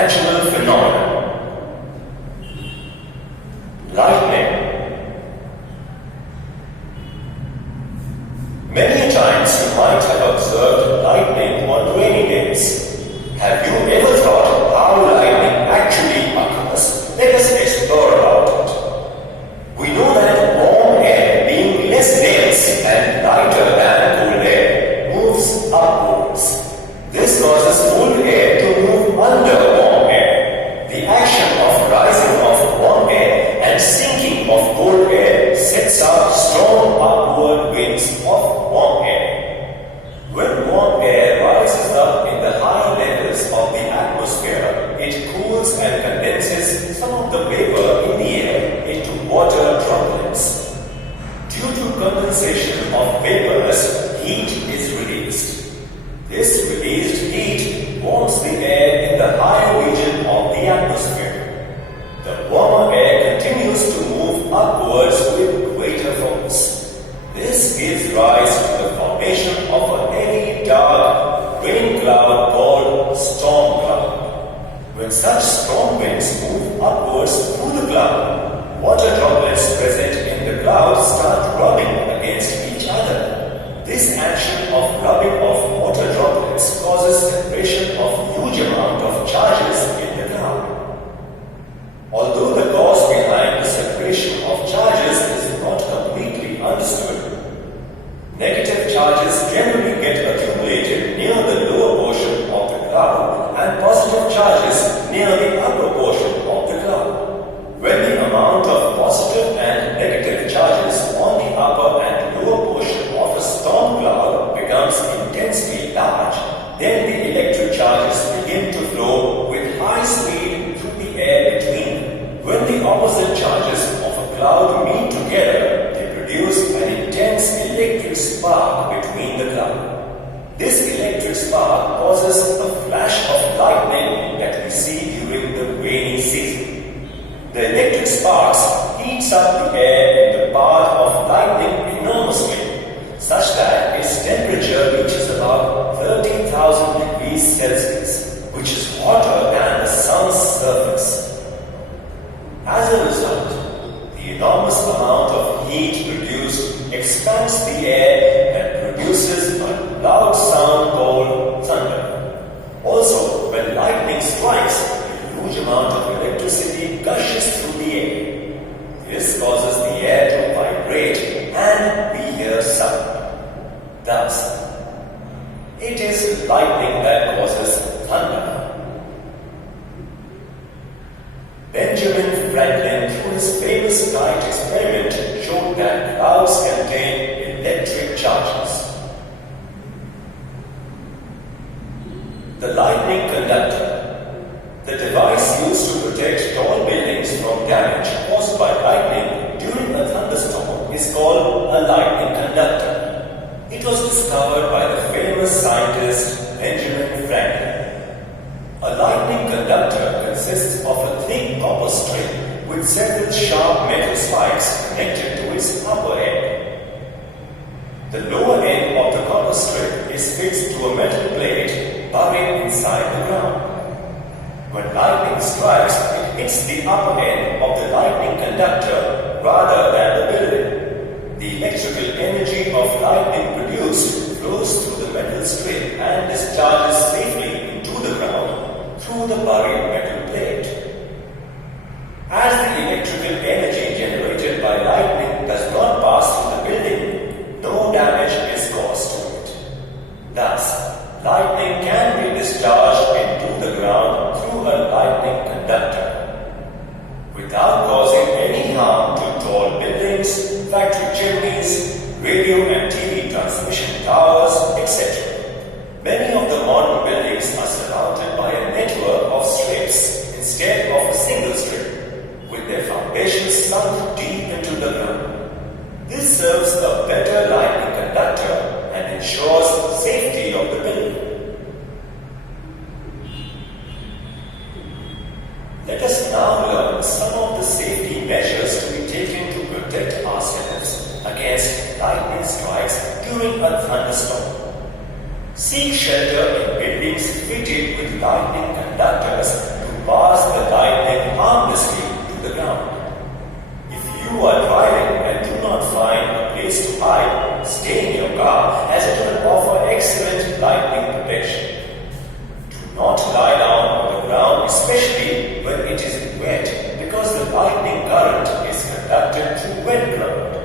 natural phenomenon. Lightning. Many times you might have observed lightning on rainy days. Have you ever thought how lightning actually occurs? Let us explore about it. We know that warm air, being less dense and lighter than cool air, moves upwards. This causes cool air to move under warm air. The action of rising of warm air and sinking of cold air sets up strong upward winds of warm air. When warm air rises up in the higher levels of the atmosphere, it cools and condenses some of the vapor in the air into water droplets. Due to condensation of vapors, heat is released. This released heat warms the air in the higher region of the atmosphere. The warmer air continues to move upwards with greater force. This gives rise to the formation of a heavy, dark rain cloud called storm cloud. When such strong winds move upwards through the cloud, water droplets present in the cloud start rubbing against each other. This action of rubbing of water droplets causes separation of huge amount of charges in the cloud. Although the cause behind the separation of charges is not completely understood, negative charges generally get accumulated near the lower portion of the cloud and positive charges near the upper portion of the cloud. When the amount of positive and negative charges on the upper and lower portion of a storm cloud becomes intensely large, then the electric charges begin to flow with high speed through the air between them. When the opposite charges of a cloud meet together, they produce an intense electric spark between the cloud. This electric spark causes a flash of lightning that we see during the rainy season. The electric sparks heats up the air in the path of lightning enormously, such that its temperature reaches about 30,000 degrees Celsius, which is hotter than the sun's surface. As a result, the enormous amount of heat produced expands the air and produces a loud sound called thunder. Also, when lightning strikes, a huge amount of electricity gushes through the air. This causes the air to vibrate and we hear sound. Thus, it is lightning that causes thunder. Benjamin Franklin, through his famous kite experiment, showed that clouds contain electric charges. The lightning conductor, the device used to protect tall buildings from damage caused by lightning during a thunderstorm, is called a lightning conductor. It was discovered by the famous scientist Benjamin Franklin. A lightning conductor consists of a thick copper string with several sharp metal spikes connected to its upper end. The lower end of the copper string is fixed to a metal plate buried inside the ground. When lightning strikes, it hits the upper end of the lightning conductor rather than the building. The electrical energy of lightning produced flows through the metal string and discharges safely into the ground through the buried metal plate. As the electrical energy generated by lightning does not pass through the building, no damage is caused to it. Thus, lightning can be discharged into the ground through a lightning conductor without causing any harm to tall buildings, factory chimneys, radio and TV transmission towers, etc. Many of the modern buildings are surrounded by a network of strips instead of a single strip, with their foundations sunk deep into the ground. This serves a better lightning conductor and ensures safety of the building. Let us now learn some of the safety measures to be taken to protect ourselves against lightning strikes during a thunderstorm. Seek shelter in buildings fitted with lightning conductors to you are driving and do not find a place to hide, stay in your car as it will offer excellent lightning protection. Do not lie down on the ground, especially when it is wet, because the lightning current is conducted through wet ground.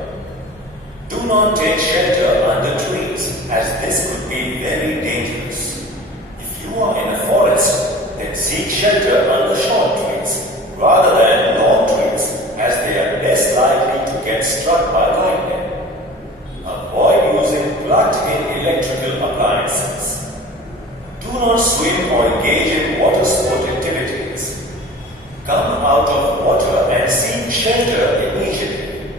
Do not take shelter under trees, as this could be very dangerous. If you are in a forest, then seek shelter under short trees rather than long trees, as they are less likely to get struck by lightning. Avoid using plugged-in electrical appliances. Do not swim or engage in water sport activities. Come out of water and seek shelter immediately.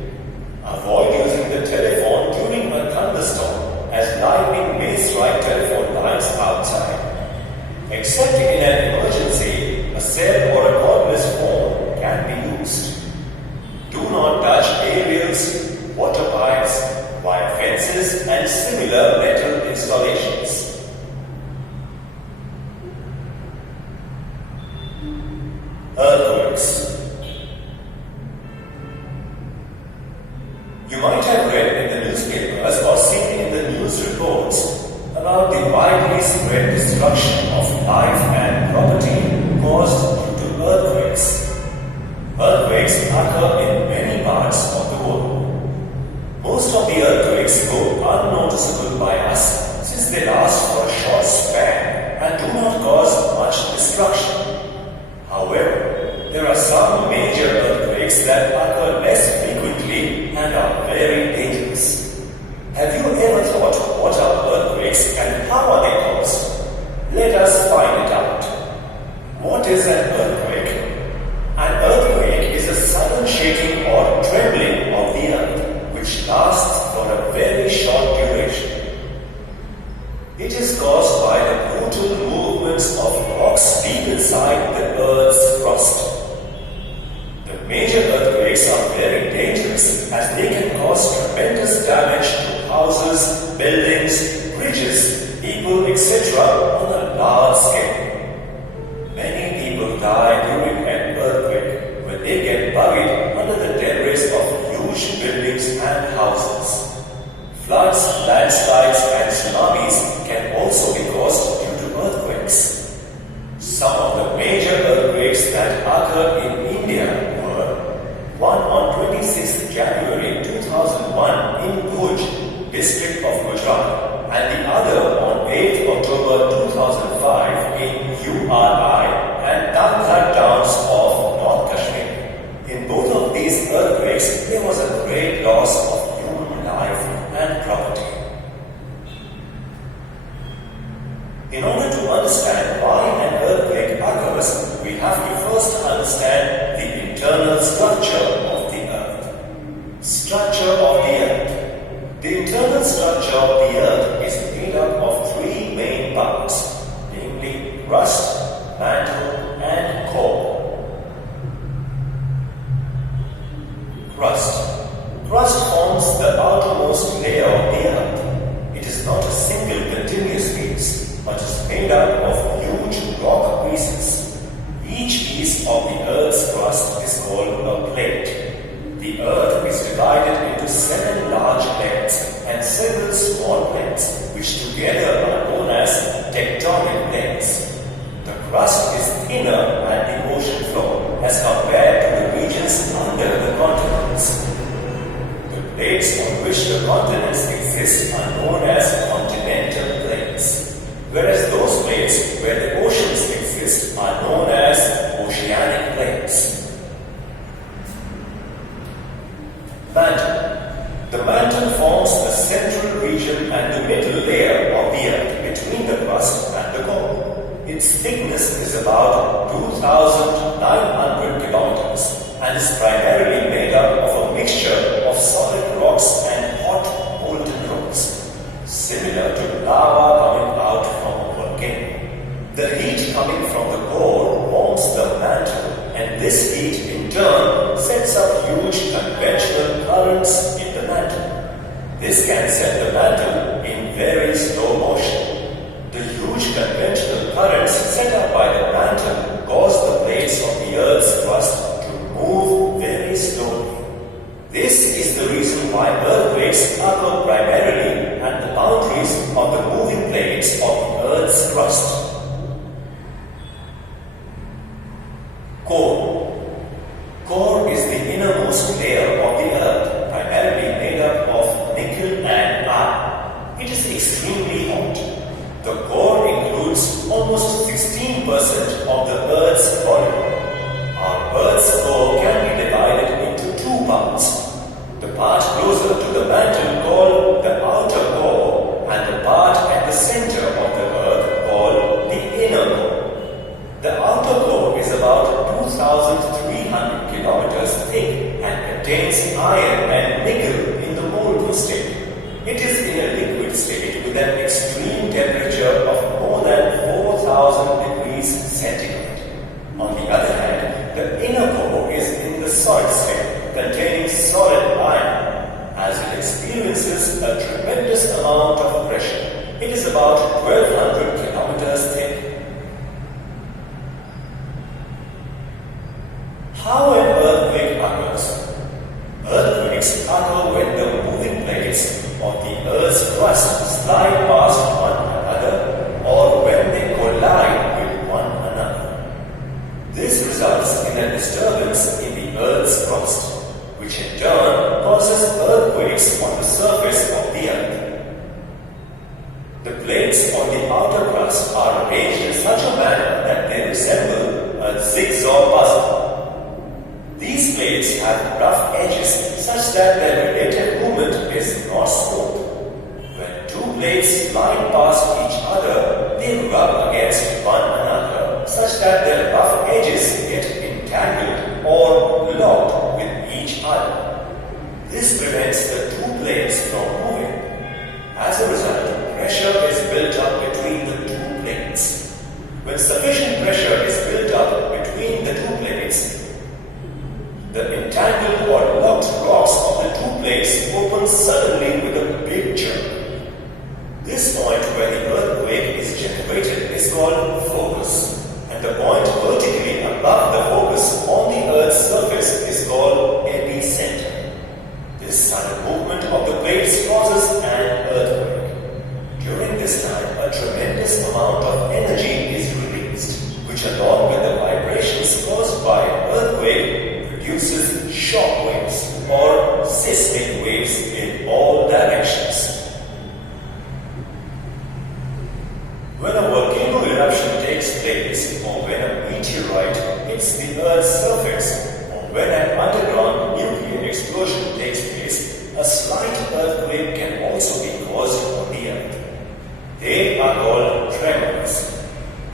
Avoid using the telephone during a thunderstorm, as lightning may strike telephone lines outside. Except in an emergency, a cell or a cordless phone can be used. Do not touch aerials, water pipes, wire fences, and similar metal installations. Earthquakes. You might have read in the newspapers or seen in the news reports about the widely spread destruction of life and property caused due to earthquakes. Earthquakes occur in many parts of the world. Most of the earthquakes go unnoticeable by us since they last for a short span and do not cause much destruction. However, there are some major earthquakes that occur less frequently and are very dangerous. Have you ever thought what are earthquakes and how are they caused? Let us find it out. What is an earthquake? An earthquake is a sudden shaking or trembling of the earth, which lasts for a very short duration. It is caused by the brutal movements of rocks deep inside the earth's crust. The major earthquakes are very dangerous as they can cause tremendous damage to houses, buildings, bridges, people, etc. on a large scale. Many people die during an earthquake when they get buried under the debris of huge buildings and houses. Floods, landslides, and tsunamis can also be caused due to earthquakes. Some of the major earthquakes that occurred in India were one on 26th January 2001 in Bhuj, district of Gujarat, and the other on 8th October 2005 in URI and Tanghat towns of North Kashmir. In both of these earthquakes, there was a great loss of human life and property. In order to understand why an earthquake occurs, we have to first understand the internal structure of the earth. Structure of the earth. The internal structure of the earth is made up of three main parts, namely crust, mantle, and core. Crust. Crust forms the outermost layer of the earth. It is not a single continuous piece, but is made up of huge rock pieces. Each piece of the earth's crust is called a plate. The earth is divided into 7 large plates and several small plates, which together are known as tectonic plates. The crust is thinner at the ocean floor as compared to the regions under the continents. The plates on which the continents exist are known as continental plates, whereas those plates where the oceans exist are known as oceanic plates. Mantle. The mantle forms the central region and the middle layer of the earth between the crust and the core. Its thickness is about 2,900 kilometers and is primarily made up of a mixture of solid rocks and hot molten rocks, similar to lava coming out from a volcano. The heat coming from the core warms the mantle, and this heat in turn sets up huge conventional currents in the mantle. This can set the mantle in very slow motion. The huge conventional currents set up by the mantle cause the plates of the Earth's crust to move very slowly. is the reason why earthquakes occur primarily at the boundaries of the moving plates of the Earth's crust. Core. Core is the innermost layer of the Earth, primarily made up of nickel and iron. It is extremely hot. The core includes almost 16% of the Earth's volume. Our Earth's core can be divided into two parts. The part closer to the mantle called the outer core and the part at the center of the Earth called the inner core. The outer core is about 2,300 kilometers thick and contains iron and nickel in the molten state. It is in a liquid state with an extreme temperature of more than 4,000 degrees centigrade. On the other hand, the inner core is in the solid state, containing solid iron. As it experiences a tremendous amount of pressure, it is about 1,200 kilometers thick. How an earthquake occurs? Earthquakes occur when the moving plates of the Earth's crust slide past one another or when they collide with one another. This results in a disturbance in the Earth's crust, which in turn causes earthquakes on the surface of the Earth. The plates on the outer crust are arranged in such a manner that they resemble a zigzag puzzle. These plates have rough edges such that their relative movement is not smooth. When two plates slide past each other, they rub against one another such that their rough edges get entangled or locked with each other. This prevents the two plates from moving. As a result, pressure is built up between the two plates. When sufficient pressure is built up between the two plates, the entangled or locked rocks of the two plates open suddenly with a big jerk. This point where the earthquake is generated is called focus, and the point vertically above the focus on the Earth's surface is called epicenter. This sudden movement of the plates causes an earthquake. During this time, a tremendous amount of energy is released, which along with the vibrations caused by an earthquake produces shock waves or seismic waves in all directions. When a volcano eruption takes place, or when a meteorite hits the Earth's surface, or when an underground nuclear explosion takes place, a slight earthquake can also be caused on the Earth. They are called tremors.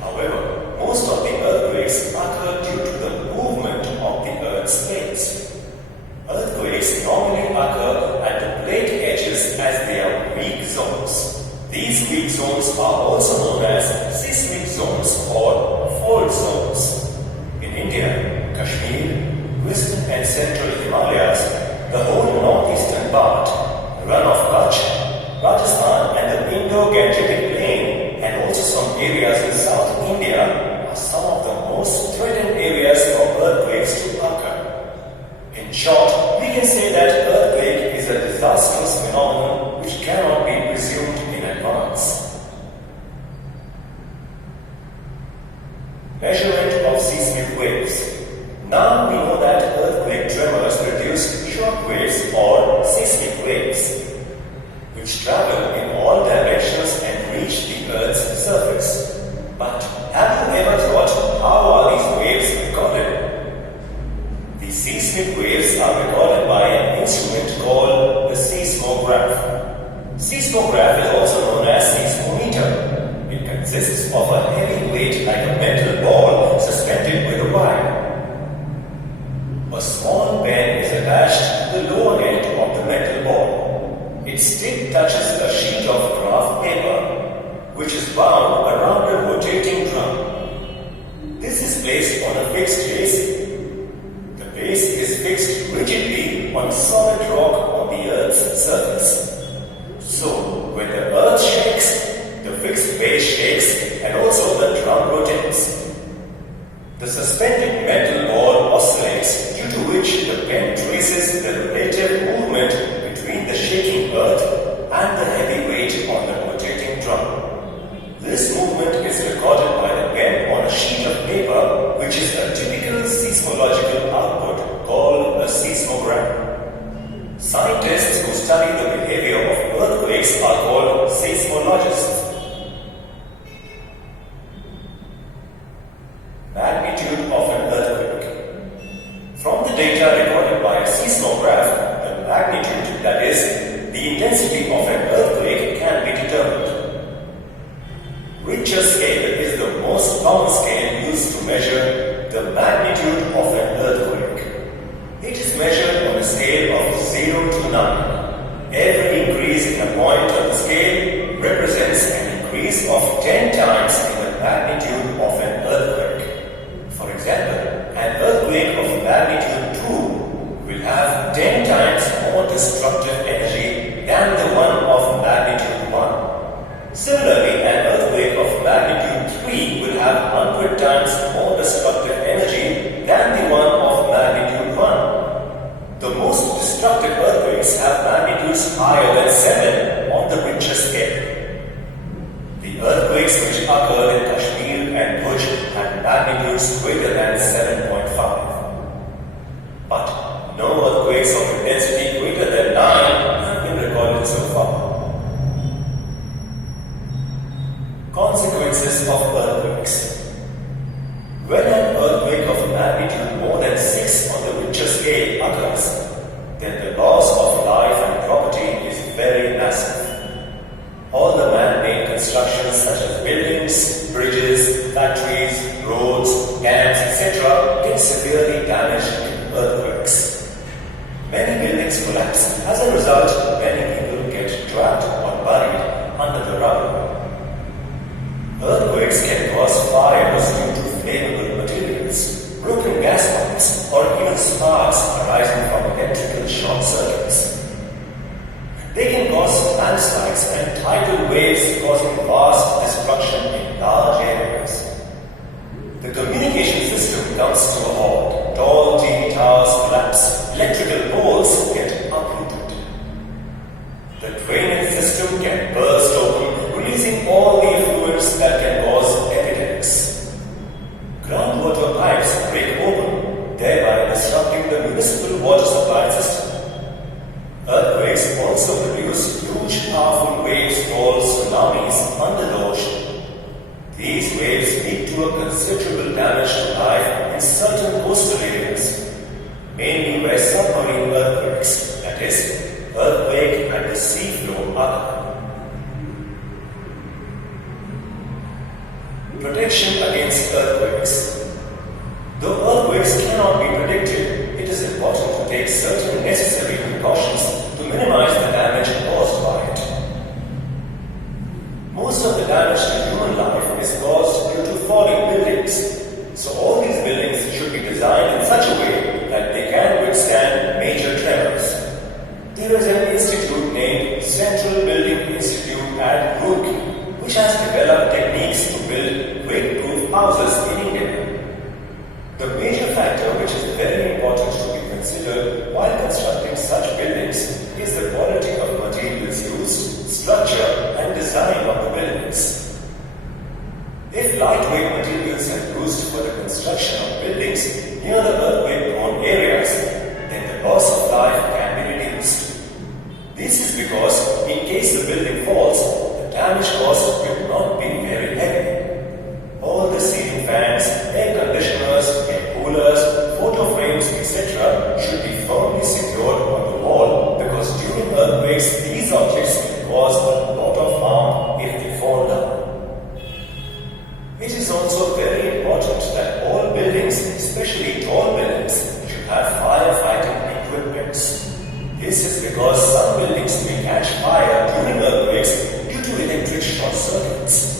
However, most of the earthquakes occur due to the movement of the Earth's plates. Earthquakes normally occur at the plate edges as they are weak zones. These weak zones are also known as seismic zones or fault zones. In India, Kashmir, western and central Himalayas, the whole northeastern part, the run of Kutch, Rajasthan and the Indo-Gangetic Plain, and also some areas in South India are some of the most threatened areas for earthquakes to occur. In short, we can say that earthquake is a disastrous phenomenon which cannot be presumed in advance. Measurement of seismic waves. Now we know that earthquake tremors produce shock waves or seismic waves, which travel in all directions and reach the Earth's surface. But have you ever thought, how are these waves recorded? The seismic waves are recorded by an instrument called the seismograph. Seismograph is also known as seismometer. It consists of a heavy weight like a metal ball suspended with a wire. A small pen is attached to the lower end of the metal ball. Its tip touches a sheet of graph paper, which is bound around a rotating drum. This is placed on a fixed base. The base is fixed rigidly on a solid rock on the Earth's surface. So, when the Earth shakes, the fixed base shakes and also the drum rotates. The suspended metal ball oscillates, due to which the pen traces the relative movement who study the behavior of earthquakes are called seismologists. Magnitude of an earthquake. From the data recorded by a seismograph, the magnitude, that is, the intensity of an earthquake, can be determined. Richter scale is the most common scale used to measure the magnitude of an earthquake. It is measured on a scale of 0 to 9. Every increase in a point on the scale represents an increase of 10 times in the magnitude of an earthquake. For example, an earthquake of magnitude 2 will have 10 times more destructive energy than the one of magnitude 1. Similarly, an earthquake of magnitude 3 will have 100 times more destructive energy than the one of magnitude 1. The most destructive earthquakes have magnitudes higher than 7 on the Richter scale. The earthquakes which occurred in Kashmir and Bhuj had magnitudes greater than 7.5. But no earthquakes of intensity greater than 9 have been recorded so far. Consequences of earthquakes. When an earthquake of magnitude more than 6 on the Richter scale occurs, then the loss of life and property is very massive. All the man-made constructions such as buildings, bridges, factories, roads, dams, etc. get severely damaged in earthquakes. Many buildings collapse. As a result, many people get trapped or buried under the rubble. Earthquakes can cause fires due to flammable materials, broken gas pipes, or even sparks arising from electrical short circuits. They can cause landslides and tidal waves causing vast destruction in large areas. The communication system comes to a halt. Tall TV towers collapse. Electrical poles get uprooted. The drainage system can burst open, releasing all the effluents that can cause epidemics. Groundwater pipes break open, thereby disrupting the municipal water supply system. Earthquakes also produce huge, powerful waves called tsunamis under the ocean. These waves lead to a considerable damage to life in certain coastal areas, mainly where submarine earthquakes, that is, earthquake and the seafloor occur. Protection against earthquakes. Though earthquakes cannot be predicted, it is important to take certain necessary precautions to minimize the damage caused by it. Most of the damage to human life is caused due to falling buildings, so all these buildings should be designed in such a way that they can withstand major tremors. There is an institute named Central Building Institute at Roorkee, which has developed techniques to build quake-proof houses in India. The major factor which is very important to be considered while constructing such buildings is the quality of materials used, structure and design of the buildings. If lightweight materials are used for the construction of buildings near the earthquake-prone areas, then the loss of life can be reduced. This is because in case the building falls, the damage caused will not be very heavy. All the ceiling fans, air conditioners, air coolers, photo frames, etc. should be firmly secured on the wall because during earthquakes these objects can cause a lot of harm if they fall down. It is also very important that all buildings, especially tall buildings, should have firefighting equipment. This is because some buildings may catch fire during earthquakes due to electric short circuits.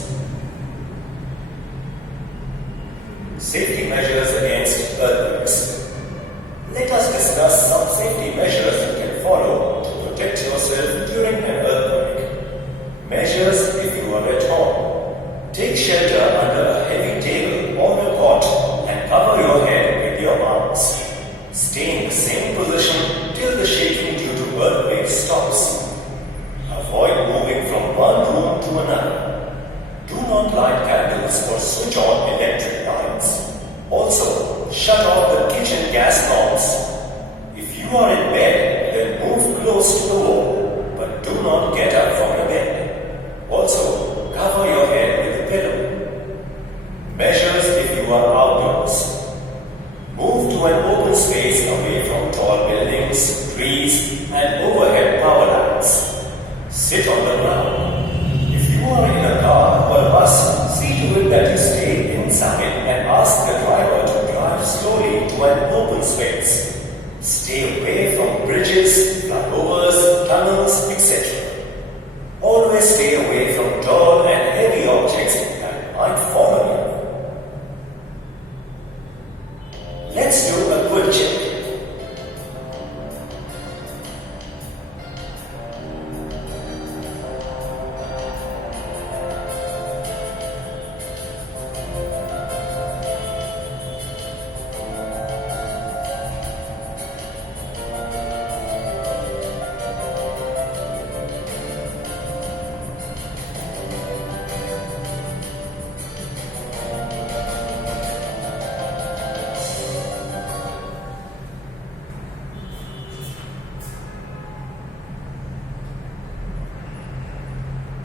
Safety measures against earthquakes. Let us discuss some safety measures you can follow to protect yourself during an earthquake. Measures if you are at home. Take shelter under a heavy table or a cot and cover your head with your arms. Stay in the same position till the shaking due to earthquake stops. Avoid moving from one room to another. Do not light candles or switch on electric lights. Also, shut off the kitchen gas knobs. If you are in bed, then move close to the wall. Also, cover your head with a pillow. Measures if you are outdoors. Move to an open space away from tall buildings, trees, and overhead power lines. Sit on the ground. If you are in a car or a bus, see to it that you stay inside and ask the driver to drive slowly to an open space. Stay away from bridges, flyovers, tunnels, etc. Always stay